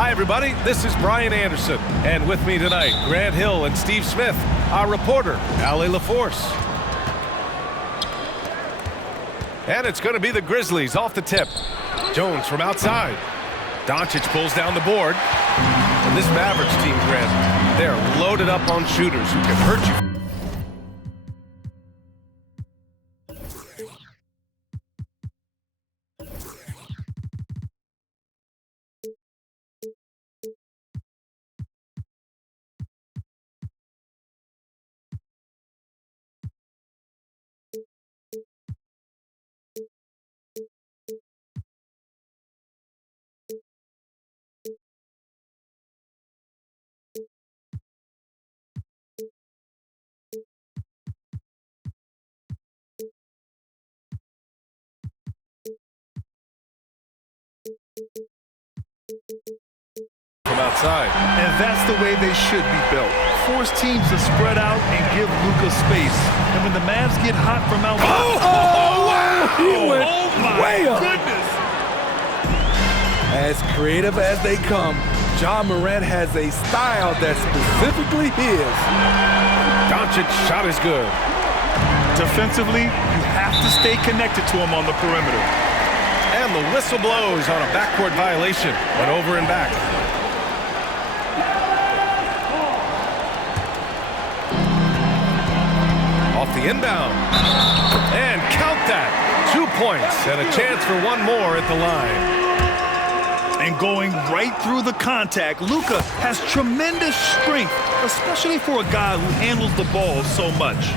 Hi, everybody. This is Brian Anderson. And with me tonight, Grant Hill and Steve Smith, our reporter, Ali LaForce. And it's going to be the Grizzlies off the tip. Jones from outside. Doncic pulls down the board. And this Mavericks team, Grant, they're loaded up on shooters who can hurt you. From outside. And that's the way they should be built. Force teams to spread out and give Luka space. And when the Mavs get hot from out... wow! He went way up. Goodness! As creative as they come, Ja Morant has a style that's specifically his. Doncic's shot is good. Defensively, you have to stay connected to him on the perimeter. And the whistle blows on a backcourt violation. Went over and back. Off the inbound. And count that. 2 points and a chance for one more at the line. And going right through the contact, Luka has tremendous strength, especially for a guy who handles the ball so much.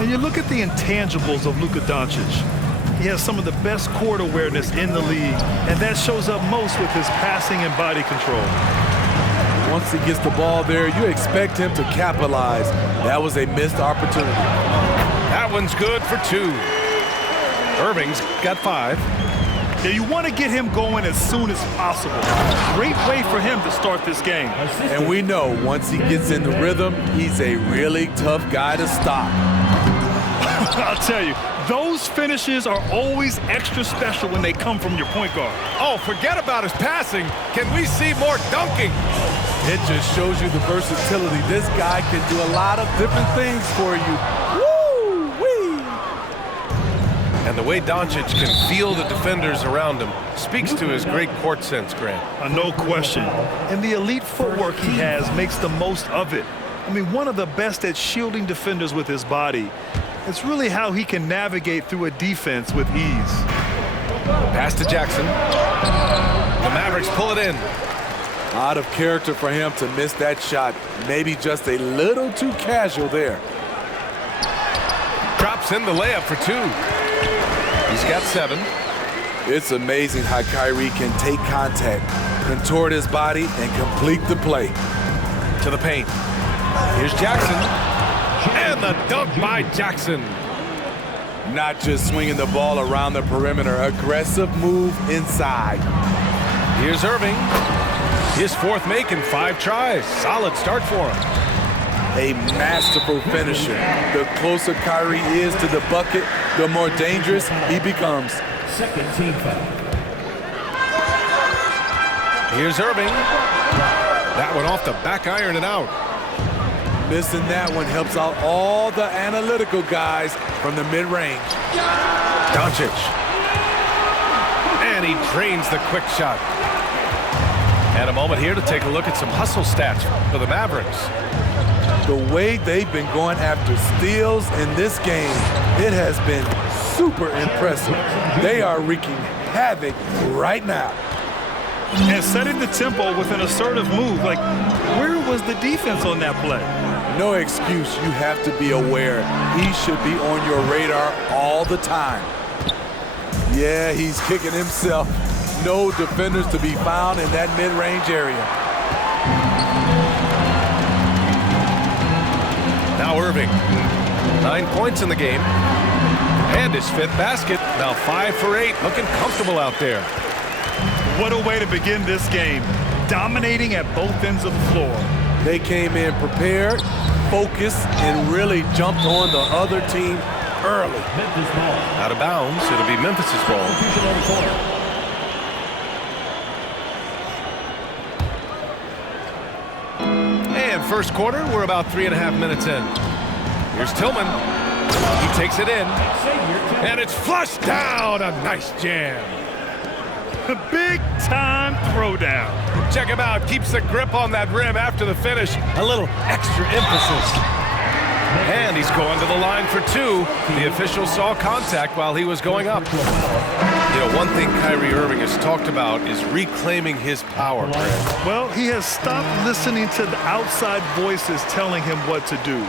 And you look at the intangibles of Luka Doncic. He has some of the best court awareness in the league, and that shows up most with his passing and body control. Once he gets the ball there, you expect him to capitalize. That was a missed opportunity. That one's good for 2. Irving's got 5. Yeah, you want to get him going as soon as possible. Great way for him to start this game. And we know once he gets in the rhythm, he's a really tough guy to stop. I'll tell you, those finishes are always extra special when they come from your point guard. Oh, forget about his passing. Can we see more dunking? It just shows you the versatility. This guy can do a lot of different things for you. Woo-wee! And the way Doncic can feel the defenders around him speaks to his great court sense, Grant. No question. And the elite footwork he has makes the most of it. I mean, one of the best at shielding defenders with his body. It's really how he can navigate through a defense with ease. Pass to Jackson. The Mavericks pull it in. Out of character for him to miss that shot. Maybe just a little too casual there. Drops in the layup for 2. He's got 7. It's amazing how Kyrie can take contact, contort his body, and complete the play. To the paint. Here's Jackson. And the dunk by Jackson. Not just swinging the ball around the perimeter. Aggressive move inside. Here's Irving. His 4th make in 5 tries. Solid start for him. A masterful finisher. The closer Kyrie is to the bucket, the more dangerous he becomes. Second team foul. Here's Irving. That one off the back iron and out. Missing that one helps out all the analytical guys from the mid-range. Doncic. And he drains the quick shot. And a moment here to take a look at some hustle stats for the Mavericks. The way they've been going after steals in this game, it has been super impressive. They are wreaking havoc right now. And setting the tempo with an assertive move. Like, where was the defense on that play? No excuse. You have to be aware. He should be on your radar all the time. Yeah, he's kicking himself. No defenders to be found in that mid-range area. Now Irving. 9 points in the game. And his 5th basket. Now 5 for 8. Looking comfortable out there. What a way to begin this game. Dominating at both ends of the floor. They came in prepared, focused, and really jumped on the other team early. Memphis ball. Out of bounds. It'll be Memphis's ball. first quarter. We're about 3.5 minutes in. Here's Tillman. He takes it in. And it's flushed down. A nice jam. Big time throwdown. Check him out. Keeps the grip on that rim after the finish. A little extra emphasis. And he's going to the line for two. The official saw contact while he was going up. You know, one thing Kyrie Irving has talked about is reclaiming his power. Well, he has stopped listening to the outside voices telling him what to do,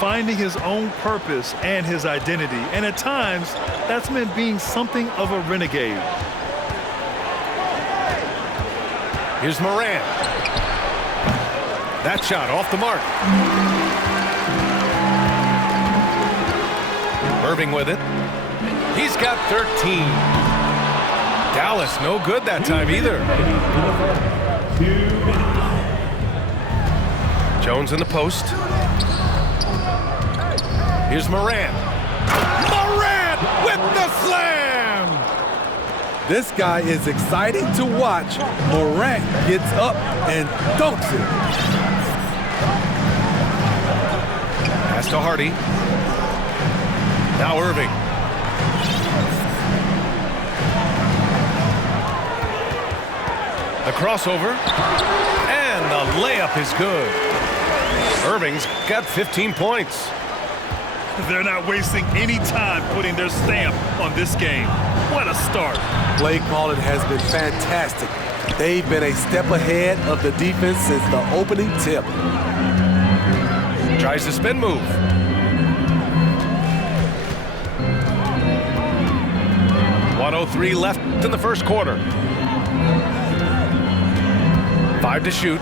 finding his own purpose and his identity. And at times, that's meant being something of a renegade. Here's Morant. That shot off the mark. Irving with it. He's got 13. Dallas no good that time either. Jones in the post. Here's Morant. Morant with the slam! This guy is exciting to watch. Morant gets up and dunks it. Pass to Hardy. Now Irving. The crossover. And the layup is good. Irving's got 15 points. They're not wasting any time putting their stamp on this game. What a start. Play calling has been fantastic. They've been a step ahead of the defense since the opening tip. Tries the spin move. .103 left in the first quarter. 5 to shoot.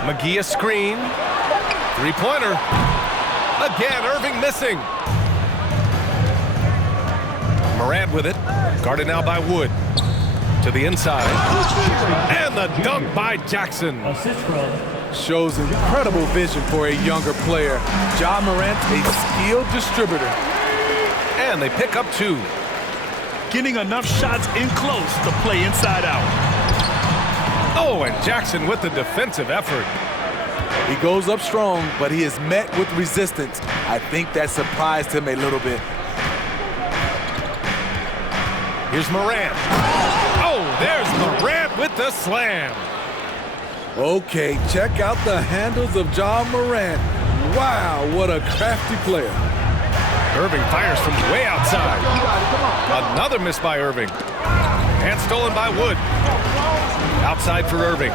McGee a screen. Three-pointer. Again, Irving missing. Morant with it. Guarded now by Wood. To the inside. And the dunk by Jackson. Shows incredible vision for a younger player. Ja Morant, a skilled distributor. And they pick up 2. Getting enough shots in close to play inside out. Oh, and Jackson with the defensive effort. He goes up strong, but he is met with resistance. I think that surprised him a little bit. Here's Morant. Oh, there's Morant with the slam. Okay, check out the handles of Ja Morant. Wow, what a crafty player. Irving fires from way outside. Another miss by Irving. And stolen by Wood. Outside for Irving.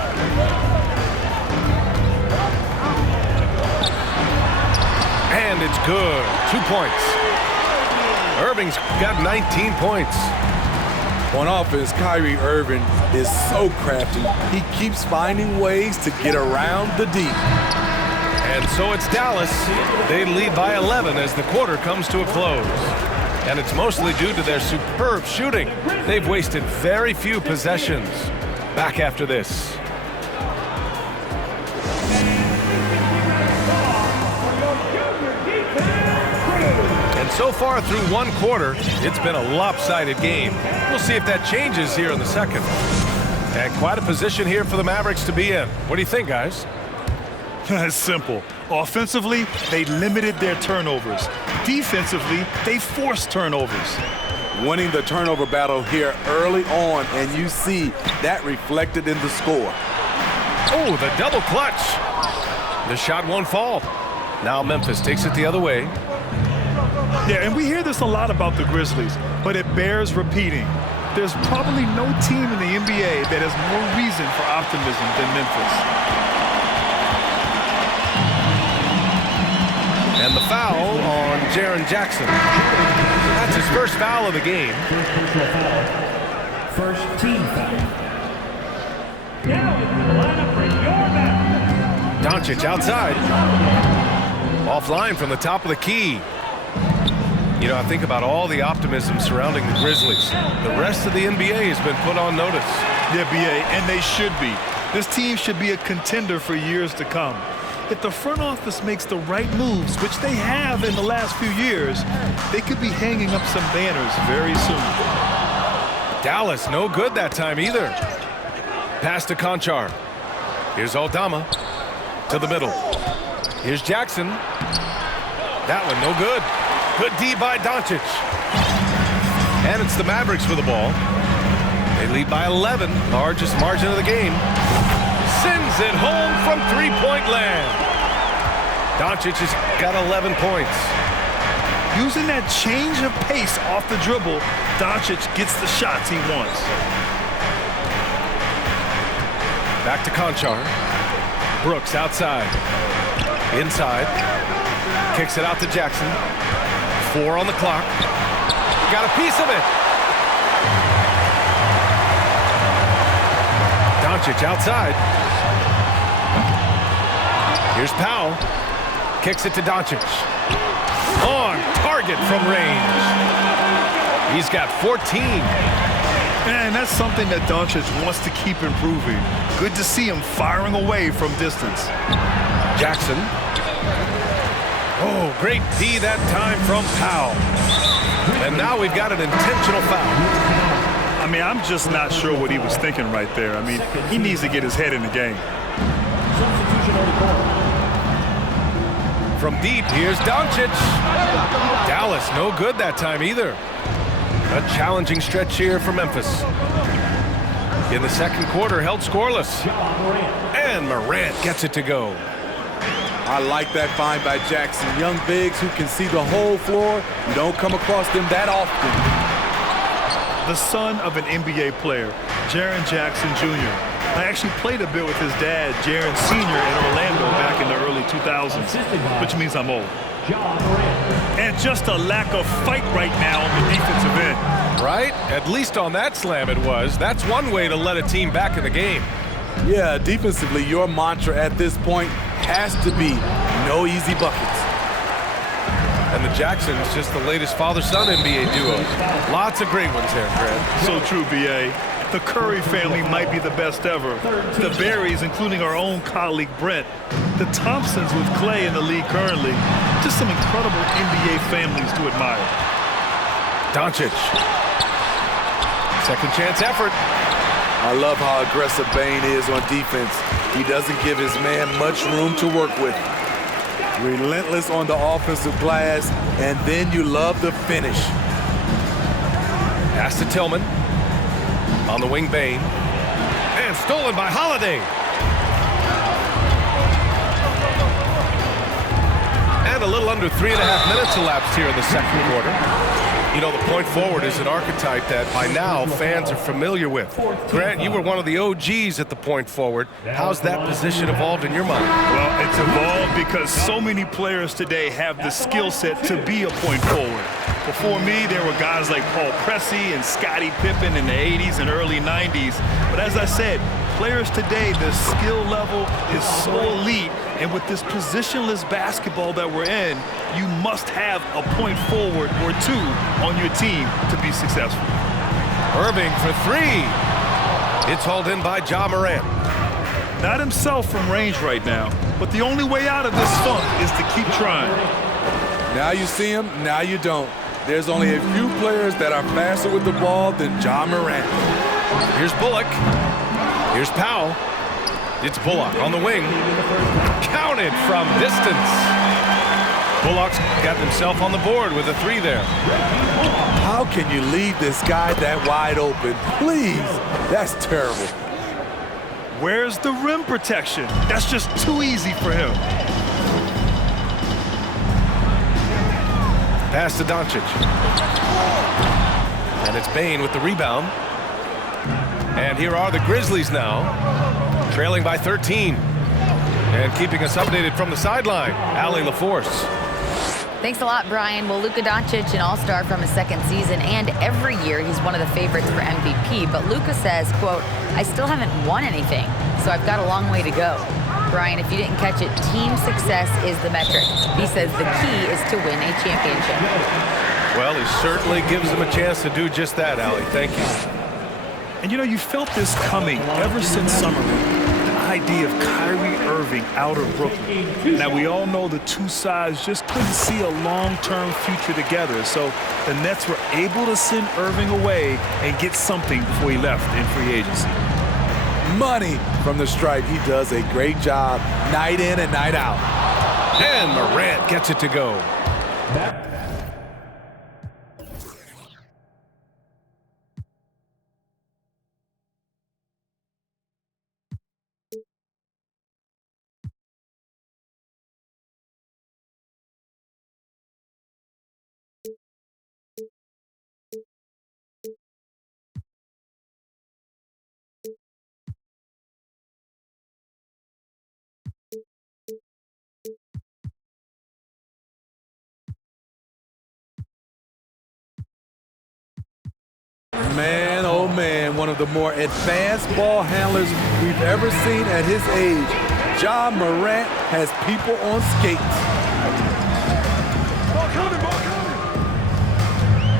And it's good. 2 points. Irving's got 19 points. On offense, Kyrie Irving is so crafty. He keeps finding ways to get around the D. And so it's Dallas. They lead by 11 as the quarter comes to a close. And it's mostly due to their superb shooting. They've wasted very few possessions. Back after this. And so far through one quarter, it's been a lopsided game. We'll see if that changes here in the second. And quite a position here for the Mavericks to be in. What do you think, guys? It's simple. Offensively, they limited their turnovers. Defensively, they forced turnovers. Winning the turnover battle here early on, and you see that reflected in the score. Oh, the double clutch. The shot won't fall. Now Memphis takes it the other way. Yeah, and we hear this a lot about the Grizzlies, but it bears repeating. There's probably no team in the NBA that has more reason for optimism than Memphis. And the foul on Jaren Jackson. That's his first foul of the game. First team foul. Now into the lineup for your man. Doncic outside. Offline from the top of the key. You know, I think about all the optimism surrounding the Grizzlies. The rest of the NBA has been put on notice. Yeah, BA, and they should be. This team should be a contender for years to come. If the front office makes the right moves, which they have in the last few years, they could be hanging up some banners very soon. Dallas no good that time either. Pass to Conchar. Here's Aldama to the middle. Here's Jackson. That one no good. Good D by Doncic. And it's the Mavericks with the ball. They lead by 11, largest margin of the game. Sends it home from three-point land. Doncic has got 11 points. Using that change of pace off the dribble, Doncic gets the shots he wants. Back to Conchar. Brooks outside. Inside. Kicks it out to Jackson. 4 on the clock. Got a piece of it. Doncic outside. Here's Powell. Kicks it to Doncic. On target from range. He's got 14. And that's something that Doncic wants to keep improving. Good to see him firing away from distance. Jackson. Oh, great D that time from Powell. And now we've got an intentional foul. I mean, I'm just not sure what he was thinking right there. I mean, he needs to get his head in the game. From deep, here's Doncic. Dallas, no good that time either. A challenging stretch here for Memphis. In the second quarter, held scoreless. And Morant gets it to go. I like that find by Jackson. Young bigs who can see the whole floor. You don't come across them that often. The son of an NBA player, Jaren Jackson Jr. I actually played a bit with his dad, Jaren Sr. in Orlando back in the early 2000s, which means I'm old. And just a lack of fight right now on the defensive end. Right? At least on that slam it was. That's one way to let a team back in the game. Yeah, defensively, your mantra at this point has to be no easy buckets. And the Jacksons, just the latest father-son NBA duo. Lots of great ones there, Fred. So true, B.A. The Curry family might be the best ever. The Berries, including our own colleague Brent. The Thompsons with Clay in the league currently. Just some incredible NBA families to admire. Doncic. Second chance effort. I love how aggressive Bane is on defense. He doesn't give his man much room to work with. Relentless on the offensive glass, and then you love the finish. Pass to Tillman. On the wing, Bane. And stolen by Holiday. And a little under 3.5 minutes elapsed here in the second quarter. You know, the point forward is an archetype that by now fans are familiar with. Grant, you were one of the OGs at the point forward. How's that position evolved in your mind? Well, it's evolved because so many players today have the skill set to be a point forward. Before me, there were guys like Paul Pressey and Scottie Pippen in the 80s and early 90s. But as I said, players today, their skill level is so elite. And with this positionless basketball that we're in, you must have a point forward or two on your team to be successful. Irving for three. It's hauled in by Ja Morant. Not himself from range right now, but the only way out of this funk is to keep trying. Now you see him, now you don't. There's only a few players that are faster with the ball than Ja Morant. Here's Bullock. Here's Powell. It's Bullock on the wing. Counted from distance. Bullock's got himself on the board with a three there. How can you leave this guy that wide open? Please, that's terrible. Where's the rim protection? That's just too easy for him. Pass to Doncic. And it's Bane with the rebound. And here are the Grizzlies now, trailing by 13. And keeping us updated from the sideline, Allie LaForce. Thanks a lot, Brian. Well, Luka Doncic, an all-star from his second season, and every year he's one of the favorites for MVP. But Luka says, quote, I still haven't won anything, so I've got a long way to go. Brian, if you didn't catch it, team success is the metric. He says the key is to win a championship. Well, he certainly gives them a chance to do just that, Allie. Thank you. And you know, you felt this coming ever since summer league. The idea of Kyrie Irving out of Brooklyn. Now, we all know the two sides just couldn't see a long-term future together. So the Nets were able to send Irving away and get something before he left in free agency. Money from the stripe. He does a great job night in and night out. And Morant gets it to go. Man, oh man, one of the more advanced ball handlers we've ever seen at his age. Ja Morant has people on skates.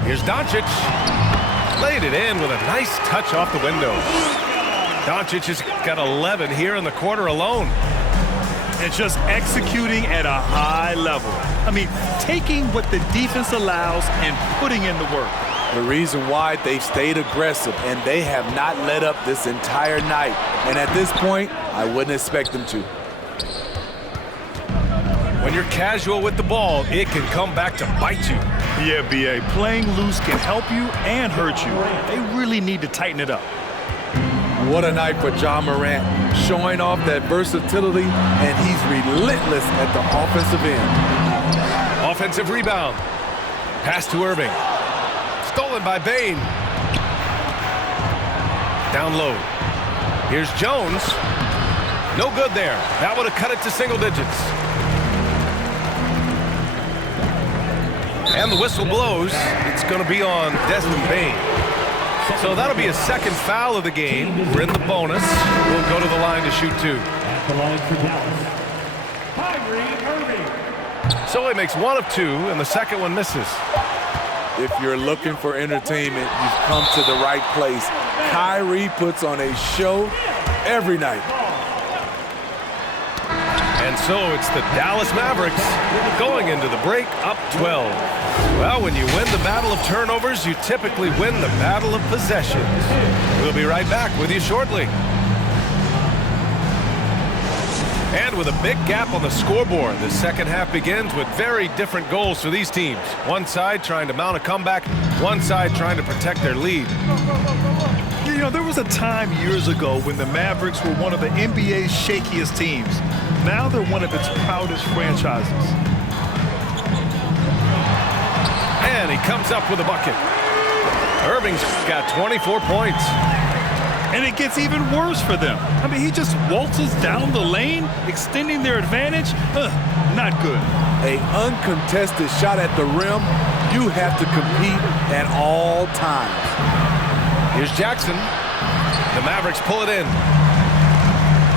Here's Doncic. Laid it in with a nice touch off the window. Doncic has got 11 here in the quarter alone. And just executing at a high level. I mean, taking what the defense allows and putting in the work. The reason why they've stayed aggressive and they have not let up this entire night. And at this point, I wouldn't expect them to. When you're casual with the ball, it can come back to bite you. Yeah, B.A., playing loose can help you and hurt you. They really need to tighten it up. What a night for Ja Morant, showing off that versatility, and he's relentless at the offensive end. Offensive rebound. Pass to Irving. Stolen by Bane. Down low. Here's Jones. No good there. That would have cut it to single digits. And the whistle blows. It's going to be on Desmond Bane. So that'll be a second foul of the game. We're in the bonus. We'll go to the line to shoot two. At the line for Dallas, Kyrie Irving. So he makes one of two, and the second one misses. If you're looking for entertainment, you've come to the right place. Kyrie puts on a show every night. And so it's the Dallas Mavericks going into the break up 12. Well, when you win the battle of turnovers, you typically win the battle of possessions. We'll be right back with you shortly. And with a big gap on the scoreboard, the second half begins with very different goals for these teams. One side trying to mount a comeback, one side trying to protect their lead. You know, there was a time years ago when the Mavericks were one of the NBA's shakiest teams. Now they're one of its proudest franchises. And he comes up with a bucket. Irving's got 24 points. And it gets even worse for them. I mean, he just waltzes down the lane, extending their advantage. Not good. An uncontested shot at the rim, you have to compete at all times. Here's Jackson. The Mavericks pull it in.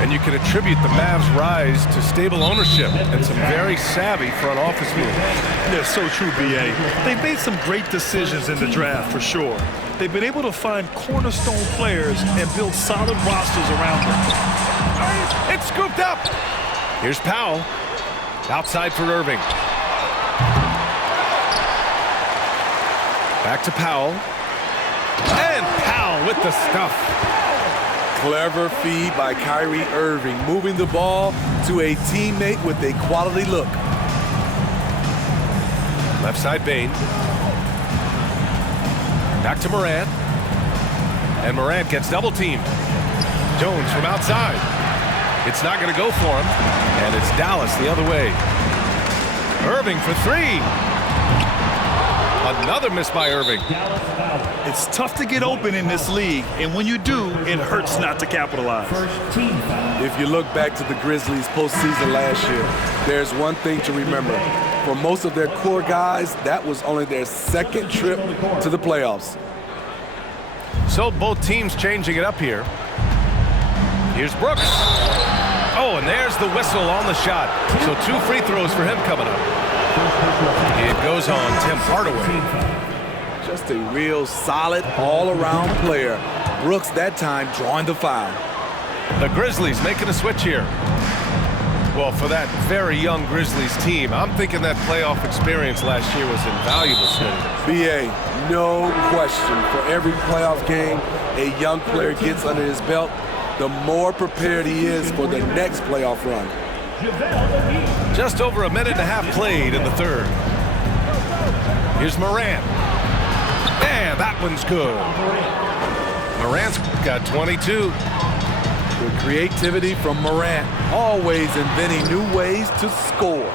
And you can attribute the Mavs' rise to stable ownership and some very savvy front office moves. Yeah, so true, B.A. They've made some great decisions in the draft, for sure. They've been able to find cornerstone players and build solid rosters around them. It's scooped up. Here's Powell. Outside for Irving. Back to Powell. And Powell with the stuff. Clever feed by Kyrie Irving, moving the ball to a teammate with a quality look. Left side Bane. Back to Morant. And Morant gets double teamed. Jones from outside. It's not going to go for him. And it's Dallas the other way. Irving for three. Another miss by Irving. It's tough to get open in this league, and when you do, it hurts not to capitalize. If you look back to the Grizzlies postseason last year, there's one thing to remember. For most of their core guys, that was only their second trip to the playoffs. So both teams changing it up here. Here's Brooks. Oh, and there's the whistle on the shot. So 2 free throws for him coming up. It goes on Tim Hardaway. Just a real solid all-around player. Brooks that time drawing the foul. The Grizzlies making a switch here. Well, for that very young Grizzlies team, I'm thinking that playoff experience last year was invaluable, Smitty. B.A., no question. For every playoff game a young player gets under his belt, the more prepared he is for the next playoff run. JaVale McGee. Just over a minute and a half played in the third. Here's Morant. And that one's good. Morant's got 22. The creativity from Morant, always inventing new ways to score.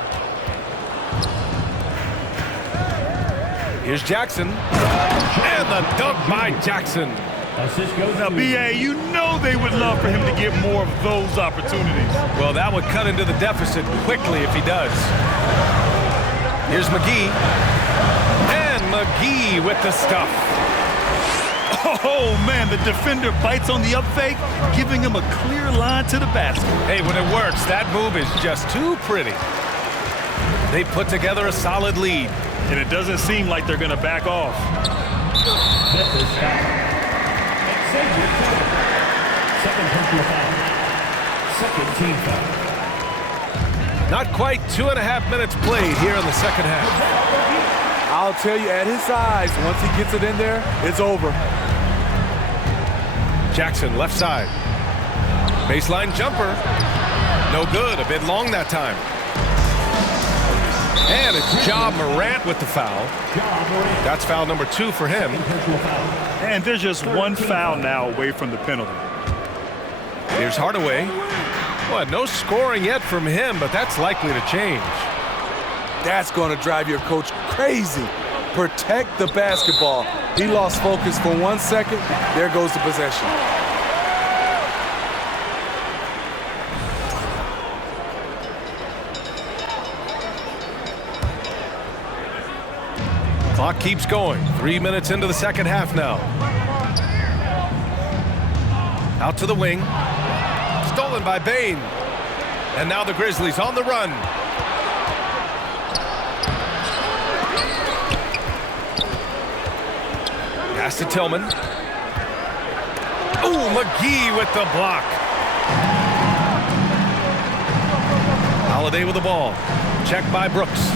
Here's Jackson. And the dunk by Jackson. Assist goes Now, to B.A., you know they would love for him to get more of those opportunities. Well, that would cut into the deficit quickly if he does. Here's McGee. And McGee with the stuff. Oh, man, the defender bites on the up fake, giving him a clear line to the basket. Hey, when it works, that move is just too pretty. They put together a solid lead. And it doesn't seem like they're going to back off. Memphis foul. Xavier Tillman. Second personal foul. Second team foul. Not quite 2.5 minutes played here in the second half. I'll tell you, at his size, once he gets it in there, it's over. Jackson, left side. Baseline jumper. No good, a bit long that time. And it's Ja Morant with the foul. That's foul number 2 for him. And there's just one foul now away from the penalty. Here's Hardaway. Well, no scoring yet from him, but that's likely to change. That's going to drive your coach crazy. Protect the basketball. He lost focus for 1 second. There goes the possession. Clock keeps going. 3 minutes into the second half now. Out to the wing. Stolen by Bane. And now the Grizzlies on the run. Pass to Tillman. Oh, McGee with the block. Holiday with the ball. Checked by Brooks.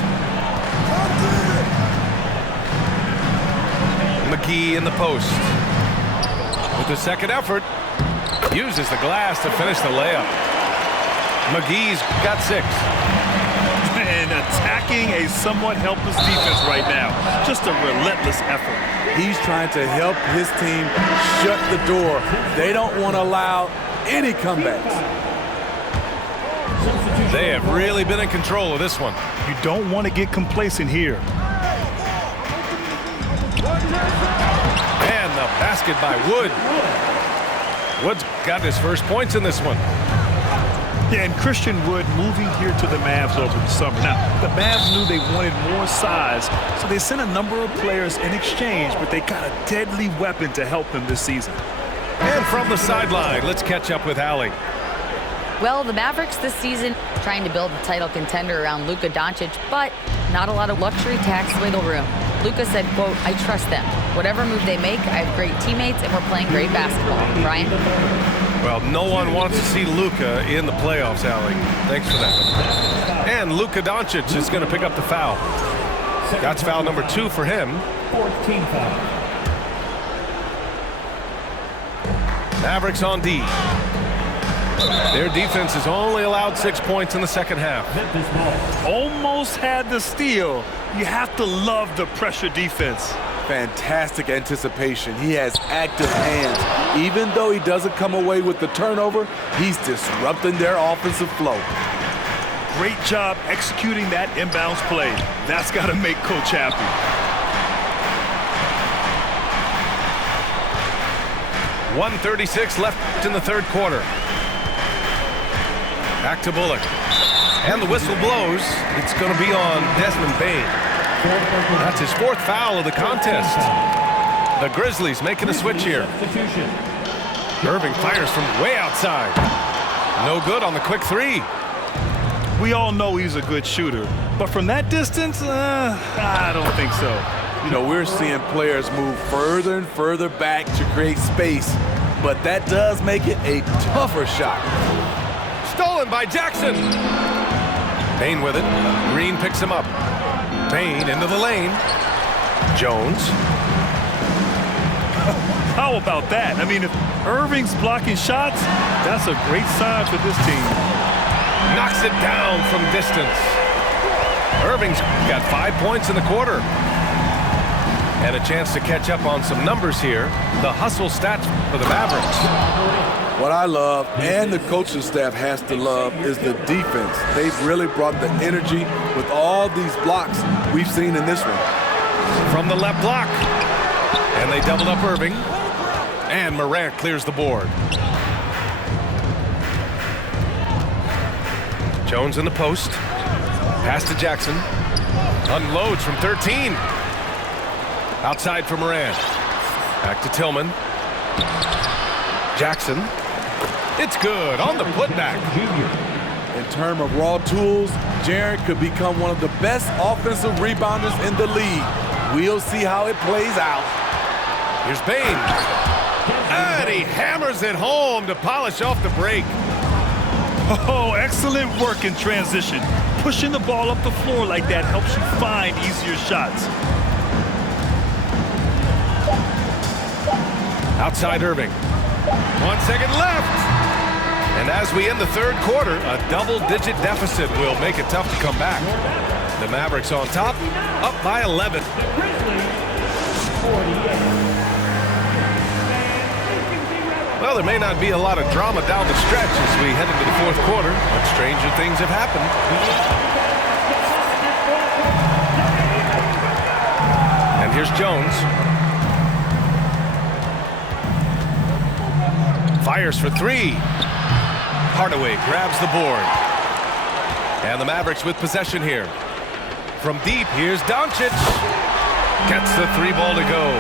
McGee in the post. With the second effort, uses the glass to finish the layup. McGee's got 6. And attacking a somewhat helpless defense right now. Just a relentless effort. He's trying to help his team shut the door. They don't want to allow any comebacks. They have really been in control of this one. You don't want to get complacent here. And the basket by Wood. Wood's got his first points in this one. Yeah, and Christian Wood moving here to the Mavs over the summer. Now, the Mavs knew they wanted more size, so they sent a number of players in exchange, but they got a deadly weapon to help them this season. And from the sideline, let's catch up with Allie. Well, the Mavericks this season trying to build a title contender around Luka Doncic, but not a lot of luxury tax wiggle room. Luka said, quote, "I trust them. Whatever move they make, I have great teammates and we're playing great basketball." Brian? Well, no one wants to see Luka in the playoffs, Allie. Thanks for that. And Luka Doncic is going to pick up the foul. That's foul number 2 for him. Fourth team foul. Mavericks on D. Their defense has only allowed 6 points in the second half. Memphis ball. Almost had the steal. You have to love the pressure defense. Fantastic anticipation. He has active hands. Even though he doesn't come away with the turnover, he's disrupting their offensive flow. Great job executing that inbounds play. That's got to make Coach happy. .136 left in the third quarter. Back to Bullock. And the whistle blows. It's going to be on Desmond Bane. That's his 4th foul of the contest. The Grizzlies making a switch here. Substitution. Irving fires from way outside. No good on the quick 3. We all know he's a good shooter, but from that distance, I don't think so. You know, we're seeing players move further and further back to create space, but that does make it a tougher shot. Stolen by Jackson. Bane with it. Green picks him up. Bane into the lane. Jones. How about that? I mean, if Irving's blocking shots, that's a great sign for this team. Knocks it down from distance. Irving's got 5 points in the quarter. And a chance to catch up on some numbers here. The hustle stats for the Mavericks. What I love, and the coaching staff has to love, is the defense. They've really brought the energy with all these blocks we've seen in this one. From the left block. And they doubled up Irving. And Morant clears the board. Jones in the post. Pass to Jackson. Unloads from 13. Outside for Morant. Back to Tillman. Jackson. It's good on the putback. In terms of raw tools, Jaren could become one of the best offensive rebounders in the league. We'll see how it plays out. Here's Bane. And he hammers it home to polish off the break. Oh, excellent work in transition. Pushing the ball up the floor like that helps you find easier shots. Outside Irving. 1 second left. And as we end the third quarter, a double-digit deficit will make it tough to come back. The Mavericks on top, up by 11. Well, there may not be a lot of drama down the stretch as we head into the fourth quarter, but stranger things have happened. And here's Jones. Fires for three. Hardaway grabs the board. And the Mavericks with possession here. From deep, here's Doncic. Gets the three ball to go.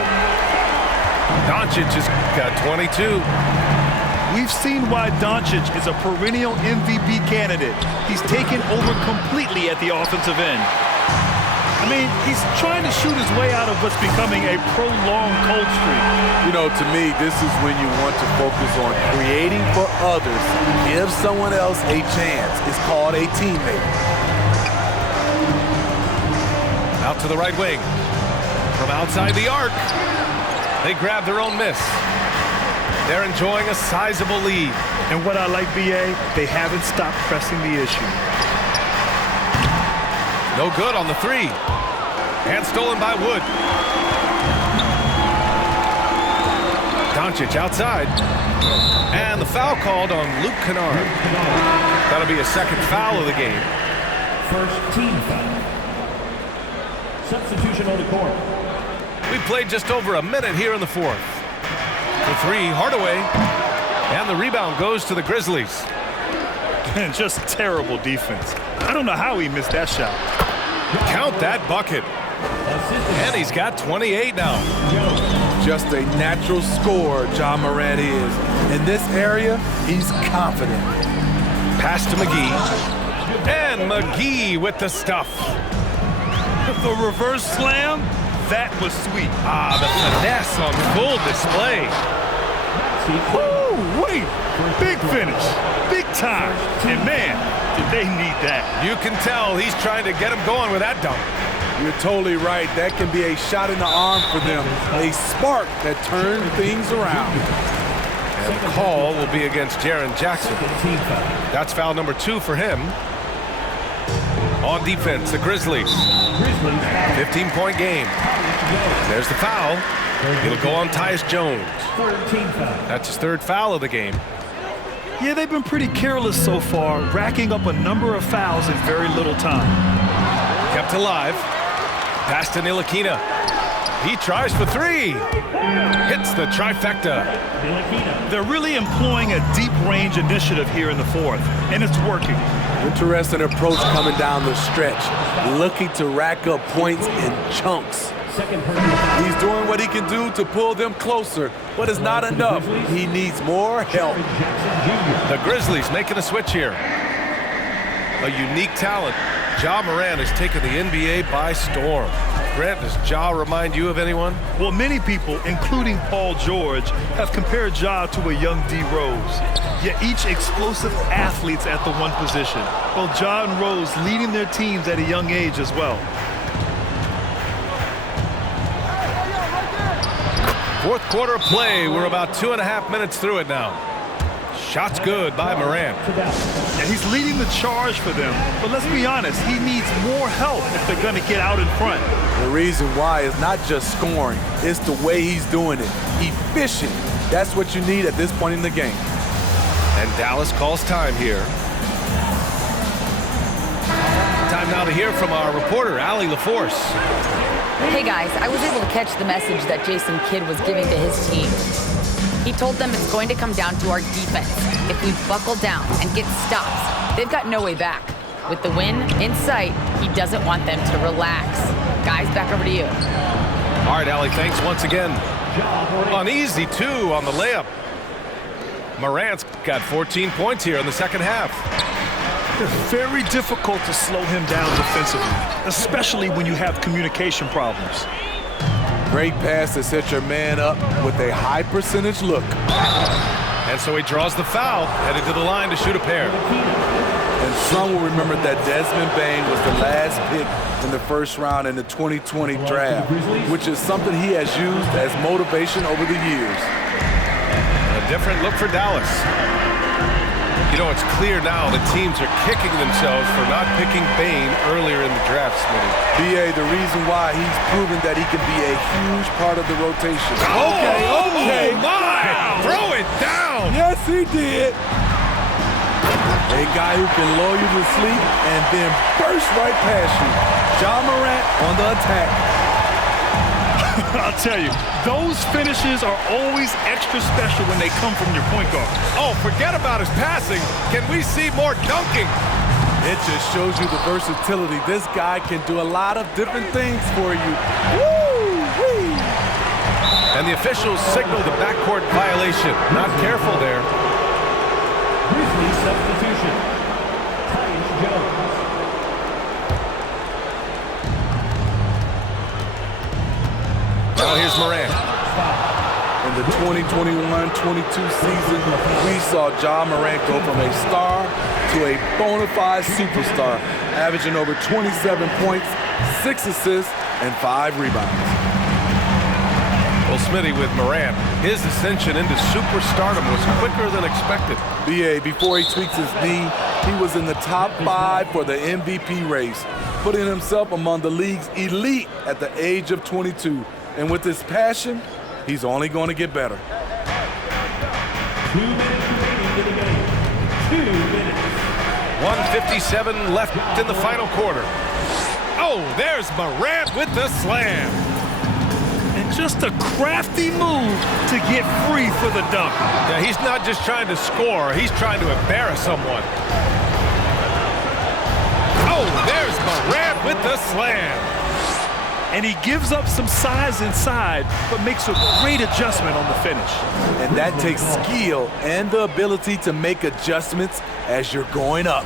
Doncic has got 22. We've seen why Doncic is a perennial MVP candidate. He's taken over completely at the offensive end. I mean, he's trying to shoot his way out of what's becoming a prolonged cold streak. You know, to me, this is when you want to focus on creating for others. Give someone else a chance. It's called a teammate. Out to the right wing. From outside the arc. They grab their own miss. They're enjoying a sizable lead. And what I like, BA, they haven't stopped pressing the issue. No good on the three. And stolen by Wood. Doncic outside. And the foul called on Luke Kennard. That'll be a second foul of the game. First team foul. Substitution on the court. We played just over a minute here in the fourth. For three, Hardaway. And the rebound goes to the Grizzlies. And just terrible defense. I don't know how he missed that shot. Count that bucket. And he's got 28 now. Just a natural scorer, Ja Morant is. In this area, he's confident. Pass to McGee. And McGee with the stuff. The reverse slam, that was sweet. Ah, the finesse on full display. Woo, wait, big finish, big time. And man, did they need that. You can tell he's trying to get him going with that dunk. You're totally right. That can be a shot in the arm for them. A spark that turns things around. And the call will be against Jaren Jackson. That's foul number 2 for him. On defense, the Grizzlies. 15-point game. There's the foul. It'll go on Tyus Jones. That's his third foul of the game. Yeah, they've been pretty careless so far, racking up a number of fouls in very little time. Kept alive. Pass to Ntilikina. He tries for three. Hits the trifecta. They're really employing a deep range initiative here in the fourth, and it's working. Interesting approach coming down the stretch. Looking to rack up points in chunks. He's doing what he can do to pull them closer, but it's not enough. He needs more help. The Grizzlies making a switch here. A unique talent. Ja Morant has taken the NBA by storm. Grant, does Ja remind you of anyone? Well, many people, including Paul George, have compared Ja to a young D. Rose. Yet each explosive athletes at the one position. Well, Ja and Rose leading their teams at a young age as well. Fourth quarter of play. We're about 2.5 minutes through it now. Shot's good by Morant. And he's leading the charge for them. But let's be honest, he needs more help if they're going to get out in front. The reason why is not just scoring, it's the way he's doing it. Efficient. That's what you need at this point in the game. And Dallas calls time here. Time now to hear from our reporter, Allie LaForce. Hey guys, I was able to catch the message that Jason Kidd was giving to his team. He told them it's going to come down to our defense. If we buckle down and get stops, they've got no way back. With the win in sight, he doesn't want them to relax. Guys, back over to you. All right, Allie, thanks once again. Uneasy, too, on the layup. Morant's got 14 points here in the second half. It's very difficult to slow him down defensively, especially when you have communication problems. Great pass to set your man up with a high percentage look. And so he draws the foul, headed to the line to shoot a pair. And some will remember that Desmond Bane was the last pick in the first round in the 2020 draft, which is something he has used as motivation over the years. A different look for Dallas. You know, it's clear now that teams are kicking themselves for not picking Bane earlier in the draft, Smitty. B.A., the reason why he's proven that he can be a huge part of the rotation. Okay. Okay. My! Throw it down! Yes, he did. A guy who can lull you to sleep and then burst right past you. Ja Morant on the attack. I'll tell you, those finishes are always extra special when they come from your point guard. Oh, forget about his passing. Can we see more dunking? It just shows you the versatility. This guy can do a lot of different things for you. Woo-wee. And the officials signal the backcourt violation. Not careful there. Grizzlies substitution. Tyus Jones. Now here's Morant. In the 2021-22 season, we saw Ja Morant go from a star to a bona fide superstar, averaging over 27 points, 6 assists, and 5 rebounds. Well, Smitty, with Morant, his ascension into superstardom was quicker than expected. B.A., before he tweaks his knee, he was in the top 5 for the MVP race, putting himself among the league's elite at the age of 22. And with his passion, he's only going to get better. 2 minutes remaining in the game. 2 minutes. 1:57 left in the final quarter. Oh, there's Morant with the slam. And just a crafty move to get free for the dunk. Yeah, he's not just trying to score, he's trying to embarrass someone. Oh, there's Morant with the slam. And he gives up some size inside, but makes a great adjustment on the finish. And that takes skill and the ability to make adjustments as you're going up.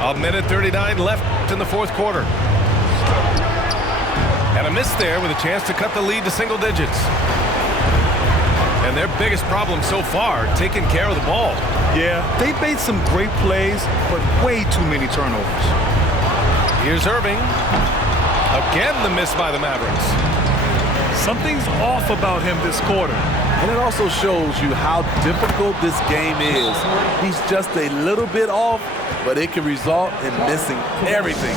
A minute 39 left in the fourth quarter. And a miss there with a chance to cut the lead to single digits. And their biggest problem so far, taking care of the ball. Yeah, they've made some great plays, but way too many turnovers. Here's Irving. Again, the miss by the Mavericks. Something's off about him this quarter. And it also shows you how difficult this game is. He's just a little bit off, but it can result in missing everything.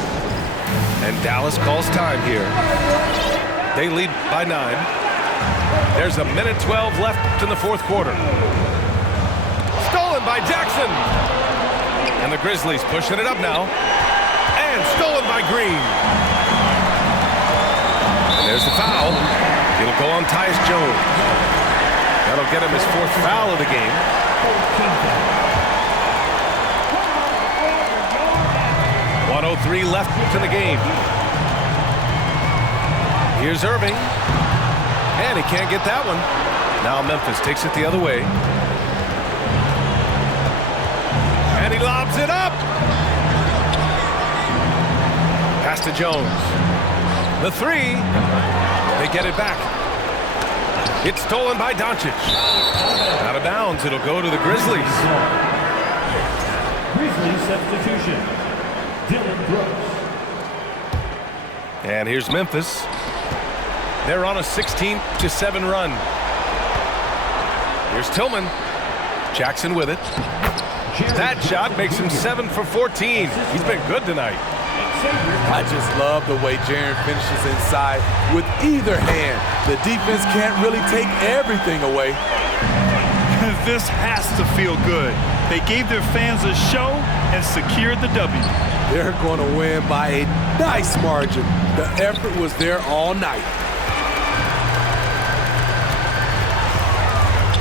And Dallas calls time here. They lead by 9. There's a minute 12 left in the fourth quarter. Stolen by Jackson. And the Grizzlies pushing it up now. And stolen by Green. And there's the foul. It'll go on Tyus Jones. That'll get him his 4th foul of the game. 1:03 left in the game. Here's Irving. And he can't get that one. Now Memphis takes it the other way. And he lobs it up. Pass to Jones. The 3. They get it back. It's stolen by Doncic. Out of bounds. It'll go to the Grizzlies. Grizzlies substitution. Dylan Brooks. And here's Memphis. They're on a 16-7 run. Here's Tillman. Jackson with it. That shot makes him 7 for 14. He's been good tonight. I just love the way Jaren finishes inside with either hand. The defense can't really take everything away. This has to feel good. They gave their fans a show and secured the W. They're going to win by a nice margin. The effort was there all night.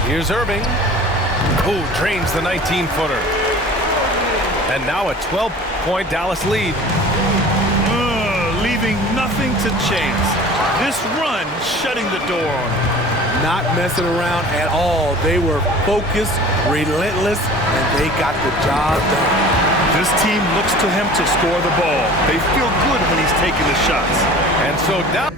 Here's Irving, who drains the 19-footer. And now a 12-point Dallas lead. Leaving nothing to chance. This run shutting the door on them. Not messing around at all. They were focused, relentless, and they got the job done. This team looks to him to score the ball. They feel good when he's taking the shots. And so now